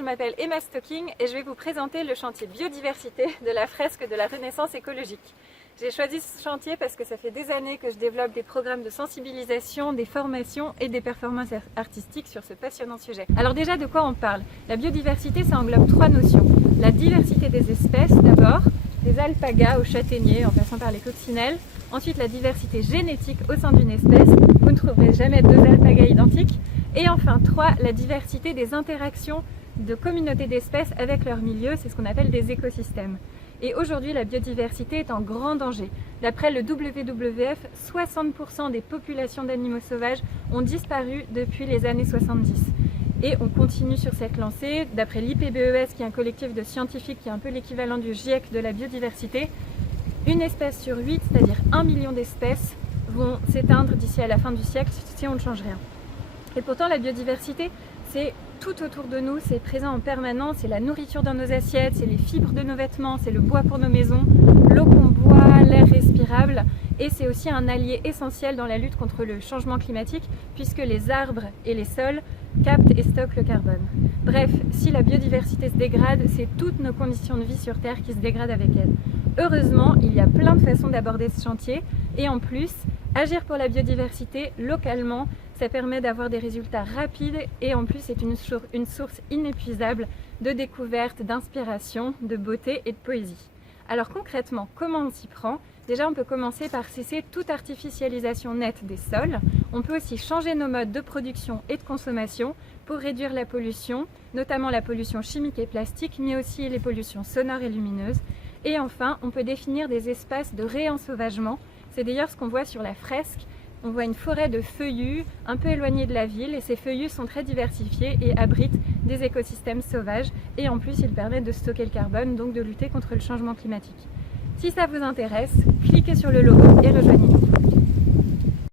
je m'appelle Emma Stocking et je vais vous présenter le chantier biodiversité de la fresque de la Renaissance écologique. J'ai choisi ce chantier parce que ça fait des années que je développe des programmes de sensibilisation, des formations et des performances artistiques sur ce passionnant sujet. Alors déjà, de quoi on parle? La biodiversité, ça englobe trois notions. La diversité des espèces d'abord, des alpagas aux châtaigniers en passant par les coccinelles. Ensuite, la diversité génétique au sein d'une espèce. Vous ne trouverez jamais deux alpagas identiques. Et enfin, 3, la diversité des interactions de communautés d'espèces avec leur milieu, c'est ce qu'on appelle des écosystèmes. Et aujourd'hui, la biodiversité est en grand danger. D'après le WWF, 60% des populations d'animaux sauvages ont disparu depuis les années 70. Et on continue sur cette lancée. D'après l'IPBES, qui est un collectif de scientifiques qui est un peu l'équivalent du GIEC de la biodiversité, une espèce sur 8, c'est-à-dire 1 million d'espèces, vont s'éteindre d'ici à la fin du siècle si on ne change rien. Et pourtant, la biodiversité, c'est tout autour de nous, c'est présent en permanence, c'est la nourriture dans nos assiettes, c'est les fibres de nos vêtements, c'est le bois pour nos maisons, l'eau qu'on boit, l'air respirable, et c'est aussi un allié essentiel dans la lutte contre le changement climatique, puisque les arbres et les sols captent et stockent le carbone. Bref, si la biodiversité se dégrade, c'est toutes nos conditions de vie sur Terre qui se dégradent avec elle. Heureusement, il y a plein de façons d'aborder ce chantier, et en plus, agir pour la biodiversité localement, ça permet d'avoir des résultats rapides et en plus c'est une source inépuisable de découvertes, d'inspiration, de beauté et de poésie. Alors concrètement, comment on s'y prend? Déjà, on peut commencer par cesser toute artificialisation nette des sols. On peut aussi changer nos modes de production et de consommation pour réduire la pollution, notamment la pollution chimique et plastique, mais aussi les pollutions sonores et lumineuses. Et enfin, on peut définir des espaces de réensauvagement. C'est d'ailleurs ce qu'on voit sur la fresque. On voit une forêt de feuillus un peu éloignée de la ville et ces feuillus sont très diversifiés et abritent des écosystèmes sauvages et en plus ils permettent de stocker le carbone, donc de lutter contre le changement climatique. Si ça vous intéresse, cliquez sur le logo et rejoignez-nous.